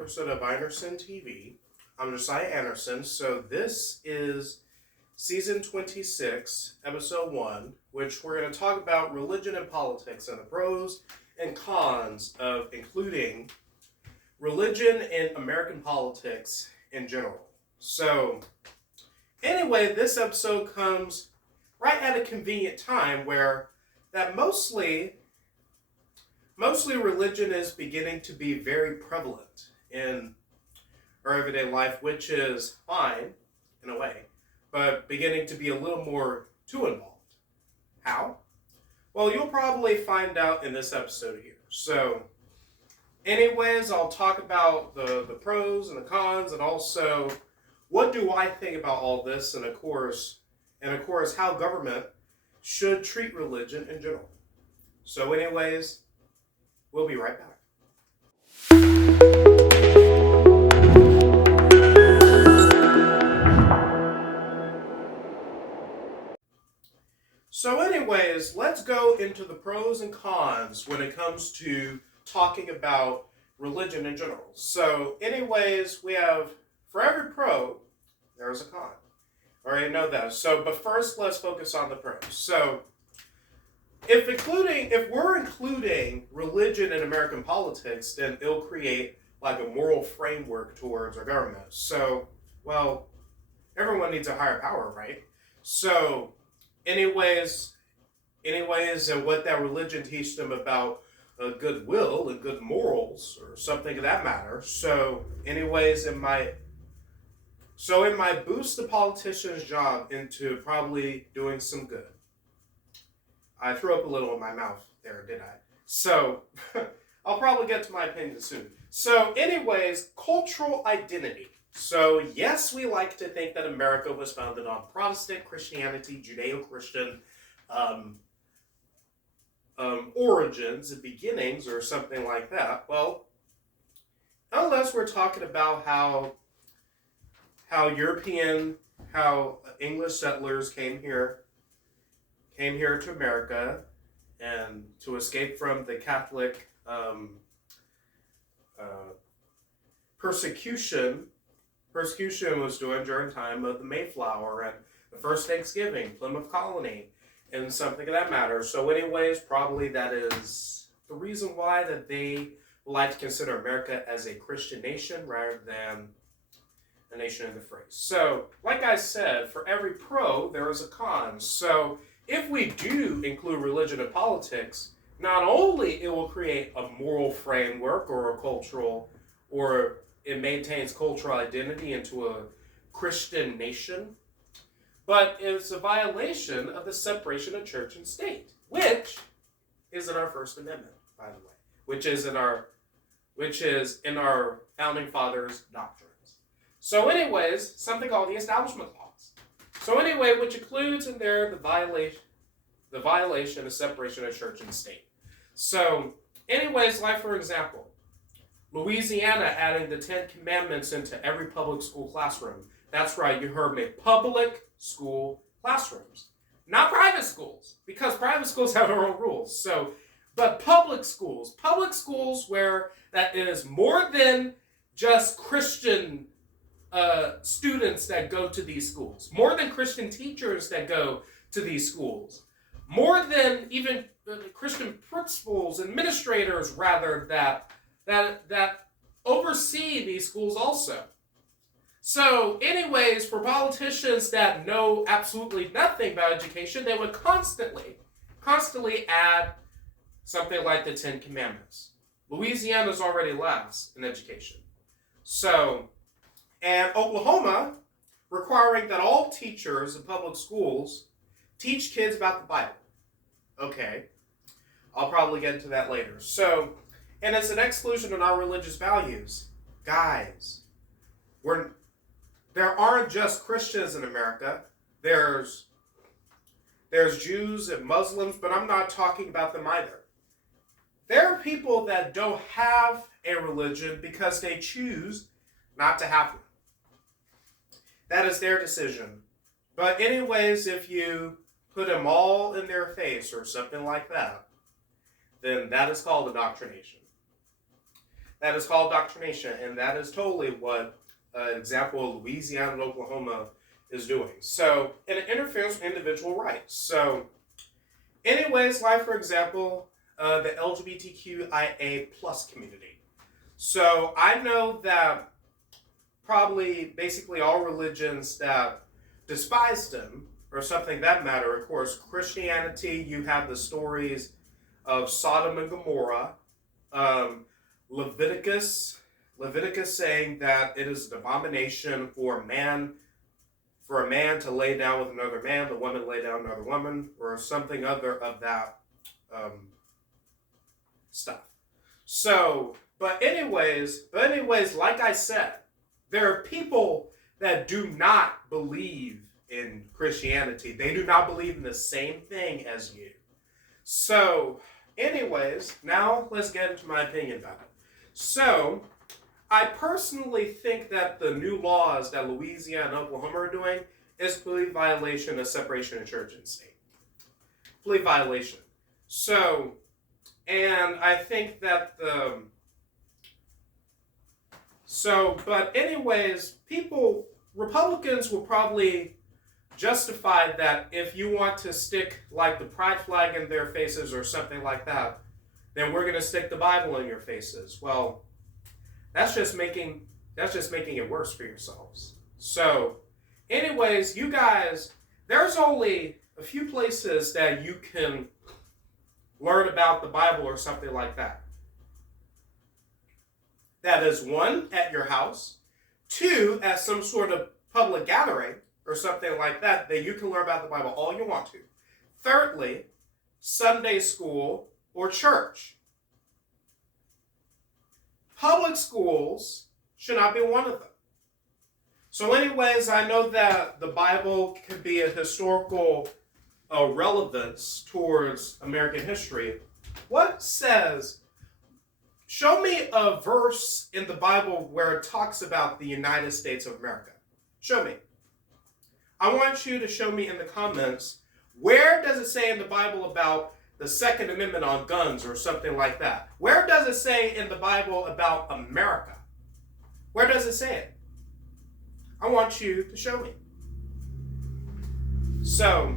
episode of Anderson TV. I'm Josiah Anderson. So this is season 26, episode 1, which we're going to talk about religion and politics and the pros and cons of including religion in American politics in general. So anyway, this episode comes right at a convenient time where that mostly religion is beginning to be very prevalent in our everyday life, which is fine in a way, but beginning to be a little more too involved. How? Well, you'll probably find out in this episode here. So anyways, I'll talk about the pros and the cons, and also what do I think about all this, and of course how government should treat religion in general. So anyways, we'll be right back. So anyways, let's go into the pros and cons when it comes to talking about religion in general. So anyways, we have, for every pro, there's a con. Already know that. So, but first let's focus on the pros. So, if we're including religion in American politics, then it'll create like a moral framework towards our government. So, well, everyone needs a higher power, right? So, anyways, and what that religion teaches them about goodwill and good morals or something of that matter. So, anyways, it might boost the politician's job into probably doing some good. I threw up a little in my mouth there, did I? So, I'll probably get to my opinion soon. So, anyways, cultural identity. So, yes, we like to think that America was founded on Protestant Christianity, Judeo-Christian origins and beginnings or something like that. Well, unless we're talking about how English settlers came here to America and to escape from the Catholic persecution was doing during time of the Mayflower and the first Thanksgiving, Plymouth Colony, and something of that matter. So anyways, probably that is the reason why that they like to consider America as a Christian nation rather than a nation in the phrase. So, like I said, for every pro, there is a con. So, if we do include religion and politics, not only it will create a moral framework or a cultural, or it maintains cultural identity into a Christian nation, but it's a violation of the separation of church and state, which is in our First Amendment, by the way, which is in our founding fathers' doctrines. So anyways, something called the Establishment Clause. So anyway, which includes in there the violation of separation of church and state. So anyways, like for example, Louisiana adding the 10 Commandments into every public school classroom. That's right, you heard me, public school classrooms. Not private schools, because private schools have their own rules. So, but public schools where that is more than just Christian students that go to these schools, more than Christian teachers that go to these schools, more than even Christian principals, administrators rather, that oversee these schools also. So anyways, for politicians that know absolutely nothing about education, they would constantly add something like the 10 Commandments. Louisiana's already last in education. So, and Oklahoma requiring that all teachers in public schools teach kids about the Bible. Okay, I'll probably get into that later. So, and it's an exclusion of our religious values. Guys, there aren't just Christians in America. There's Jews and Muslims, but I'm not talking about them either. There are people that don't have a religion because they choose not to have one. That is their decision. But anyways, if you put them all in their face or something like that, then that is called indoctrination. That is called doctrination, and that is totally what an example of Louisiana and Oklahoma is doing. So, and it interferes with individual rights. So, anyways, like for example, the LGBTQIA plus community. So, I know that probably basically all religions that despise them, or something that matter, of course, Christianity, you have the stories of Sodom and Gomorrah, Leviticus saying that it is an abomination for a man to lay down with another man, the woman lay down with another woman, or something other of that stuff. So, but anyways, like I said, there are people that do not believe in Christianity. They do not believe in the same thing as you. So, anyways, now let's get into my opinion about it. So, I personally think that the new laws that Louisiana and Oklahoma are doing is a complete violation of separation of church and state. Complete violation. So, and I think that but anyways, Republicans will probably justify that if you want to stick like the pride flag in their faces or something like that, then we're going to stick the Bible in your faces. Well, that's just making it worse for yourselves. So, anyways, you guys, there's only a few places that you can learn about the Bible or something like that. That is, 1, at your house, 2, at some sort of public gathering or something like that you can learn about the Bible all you want to. Thirdly, Sunday school or church. Public schools should not be one of them. So anyways, I know that the Bible can be a historical relevance towards American history. Show me a verse in the Bible where it talks about the United States of America. Show me. I want you to show me in the comments, where does it say in the Bible about the Second Amendment on guns or something like that? Where does it say in the Bible about America? Where does it say it? I want you to show me. So,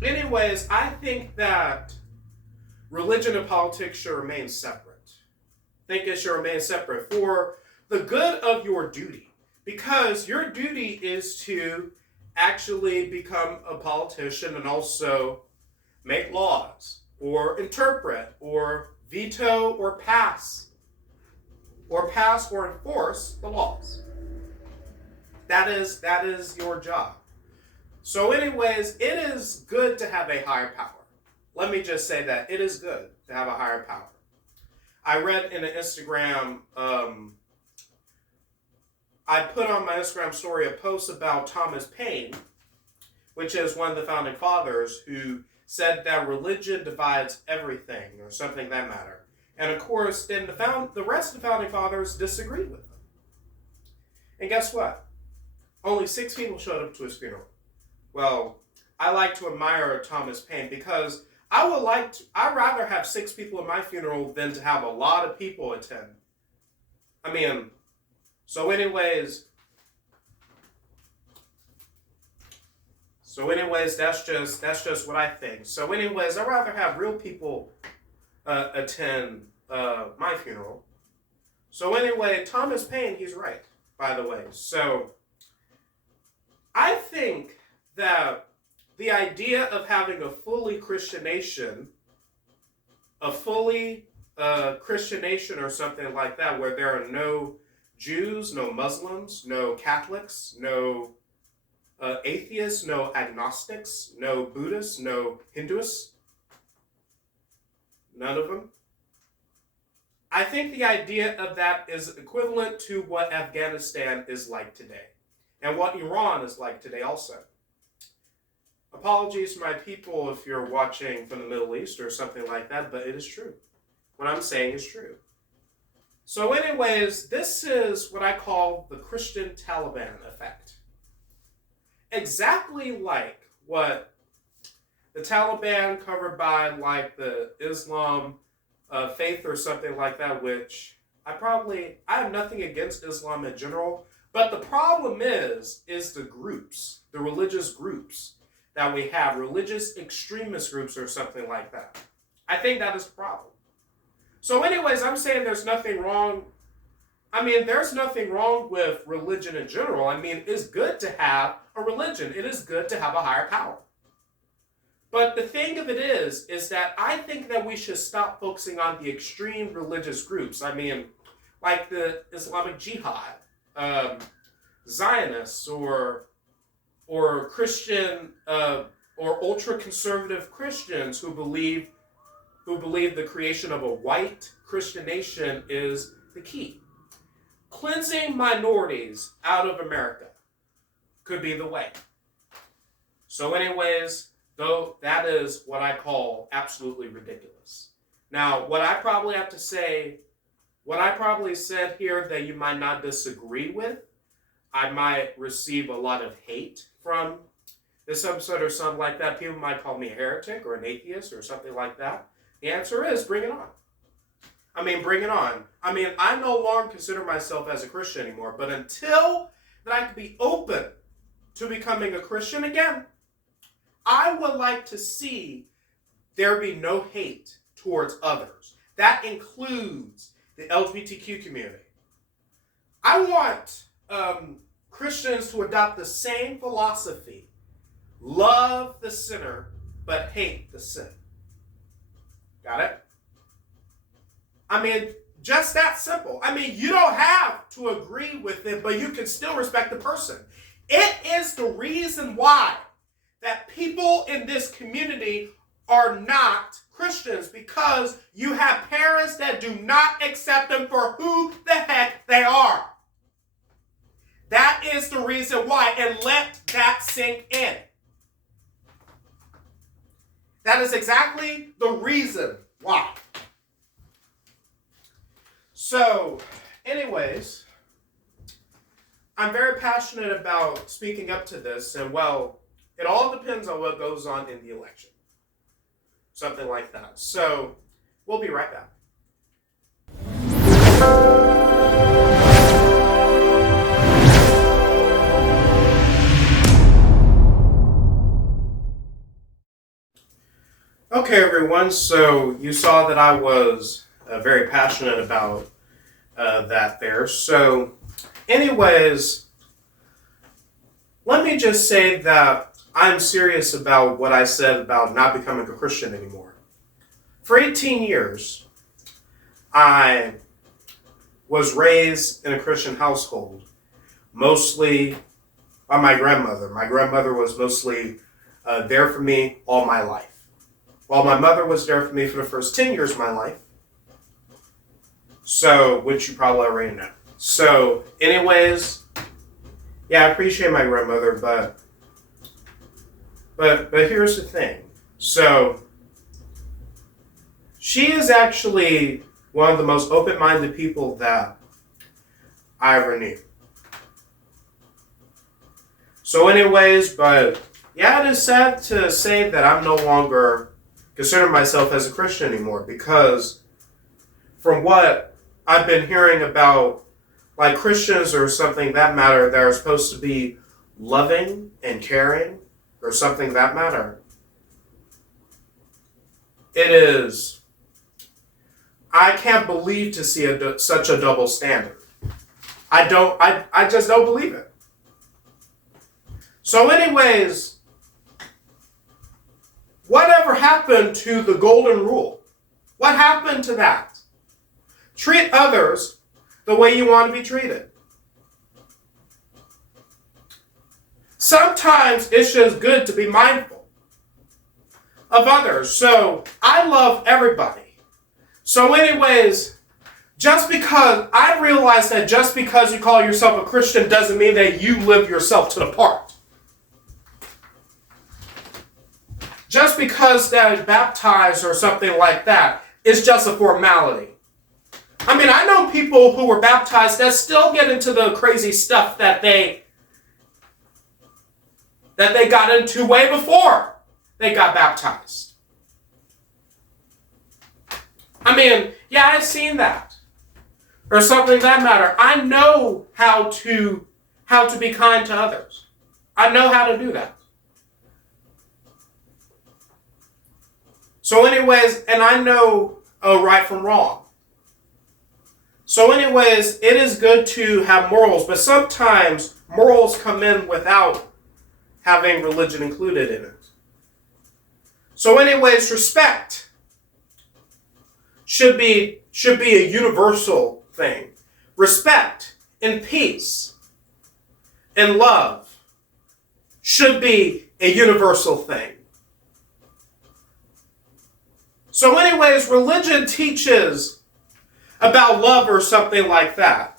anyways, I think that religion and politics should remain separate. I think it should remain separate for the good of your duty. Because your duty is to actually become a politician and also make laws or interpret or veto or pass or enforce the laws. That is your job. So anyways, it is good to have a higher power. Let me just say that it is good to have a higher power. I read in an Instagram, I put on my Instagram story a post about Thomas Paine, which is one of the founding fathers, who said that religion divides everything, or something that matter. And of course, then the rest of the founding fathers disagreed with them. And guess what? Only 6 people showed up to his funeral. Well, I like to admire Thomas Paine because I'd rather have 6 people at my funeral than to have a lot of people attend. I mean, so anyways, that's just what I think. So anyways, I'd rather have real people attend my funeral. So anyway, Thomas Paine, he's right, by the way. So I think that the idea of having a fully Christian nation or something like that, where there are no Jews, no Muslims, no Catholics, no atheists, no agnostics, no Buddhists, no Hindus, none of them. I think the idea of that is equivalent to what Afghanistan is like today, and what Iran is like today also. Apologies to my people if you're watching from the Middle East or something like that, but it is true. What I'm saying is true. So anyways, this is what I call the Christian Taliban effect. Exactly like what the Taliban covered by like the Islam faith or something like that, which I have nothing against Islam in general, but the problem is the groups, the religious groups that we have, religious extremist groups or something like that. I think that is the problem. So anyways, I'm saying there's nothing wrong. I mean, there's nothing wrong with religion in general. I mean, it's good to have a religion. It is good to have a higher power. But the thing of it is that I think that we should stop focusing on the extreme religious groups. I mean, like the Islamic Jihad, Zionists, or Christian or ultra-conservative Christians who believe the creation of a white Christian nation is the key. Cleansing minorities out of America could be the way. So anyways, though, that is what I call absolutely ridiculous. Now, what I probably said here that you might not disagree with, I might receive a lot of hate from this episode or something like that. People might call me a heretic or an atheist or something like that. The answer is, bring it on. I mean, bring it on. I mean, I no longer consider myself as a Christian anymore, but until that I could be open to becoming a Christian again, I would like to see there be no hate towards others. That includes the LGBTQ community. I want Christians to adopt the same philosophy. Love the sinner, but hate the sin. Got it? I mean, just that simple. I mean, you don't have to agree with it, but you can still respect the person. It is the reason why that people in this community are not Christians, because you have parents that do not accept them for who the heck they are. That is the reason why, and let that sink in. That is exactly the reason why. So, anyways, I'm very passionate about speaking up to this, and well, it all depends on what goes on in the election. Something like that. So, we'll be right back. Okay, everyone, so you saw that I was very passionate about that there. So, anyways, let me just say that I'm serious about what I said about not becoming a Christian anymore. For 18 years, I was raised in a Christian household, mostly by my grandmother. My grandmother was mostly there for me all my life. While my mother was there for me for the first 10 years of my life, so, which you probably already know. So, anyways, yeah, I appreciate my grandmother, but here's the thing. So, she is actually one of the most open-minded people that I ever knew. So anyways, but yeah, it is sad to say that I'm no longer consider myself as a Christian anymore, because from what I've been hearing about, like, Christians or something that matter that are supposed to be loving and caring or something that matter, it is, I can't believe to see such a double standard. I just don't believe it. So anyways, whatever happened to the golden rule? What happened to that? Treat others the way you want to be treated. Sometimes it's just good to be mindful of others. So I love everybody. So anyways, I realize that just because you call yourself a Christian doesn't mean that you live yourself to the part. Just because they're baptized or something like that is just a formality. I mean, I know people who were baptized that still get into the crazy stuff that they got into way before they got baptized. I mean, yeah, I've seen that. or something that matter. I know how to be kind to others. I know how to do that. So anyways, and I know right from wrong. So anyways, it is good to have morals, but sometimes morals come in without having religion included in it. So anyways, respect should be a universal thing. Respect and peace and love should be a universal thing. So anyways, religion teaches about love or something like that.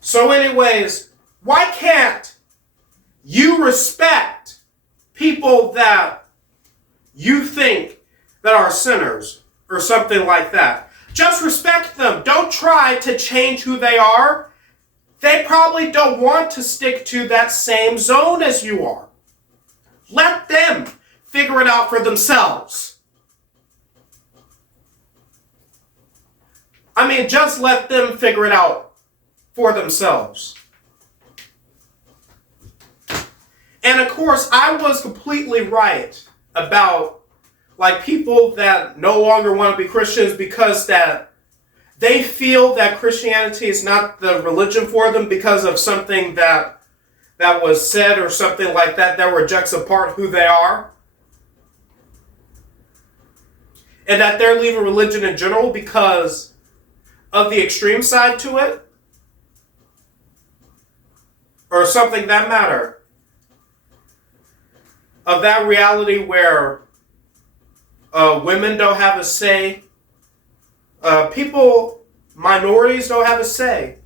So anyways, why can't you respect people that you think that are sinners or something like that? Just respect them. Don't try to change who they are. They probably don't want to stick to that same zone as you are. Let them figure it out for themselves. I mean, just let them figure it out for themselves. And of course, I was completely right about people that no longer want to be Christians because that they feel that Christianity is not the religion for them because of something that was said or something like that rejects apart who they are. And that they're leaving religion in general because of the extreme side to it. Or something that matter. Of that reality where women don't have a say. Minorities don't have a say.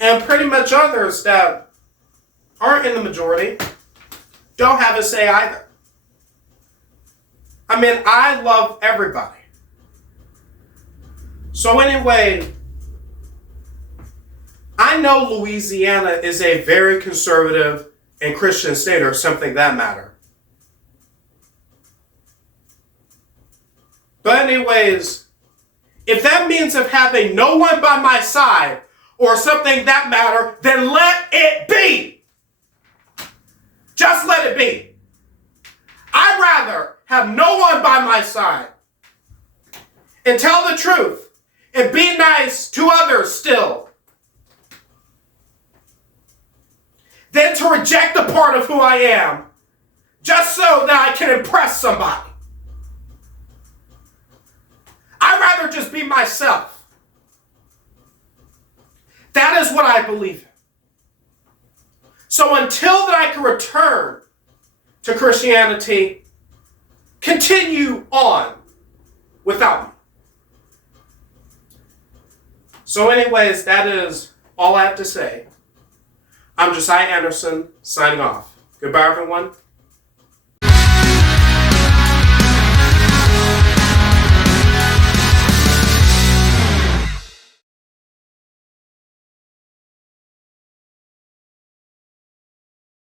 And pretty much others that aren't in the majority don't have a say either. I mean, I love everybody. So anyway, I know Louisiana is a very conservative and Christian state or something that matter. But anyways, if that means of having no one by my side or something that matter, then let it be. Just let it be. I'd rather have no one by my side and tell the truth and be nice to others still than to reject a part of who I am just so that I can impress somebody. I'd rather just be myself. That is what I believe in. So until that I can return to Christianity, continue on without me. So anyways, that is all I have to say. I'm Josiah Anderson, signing off. Goodbye, everyone.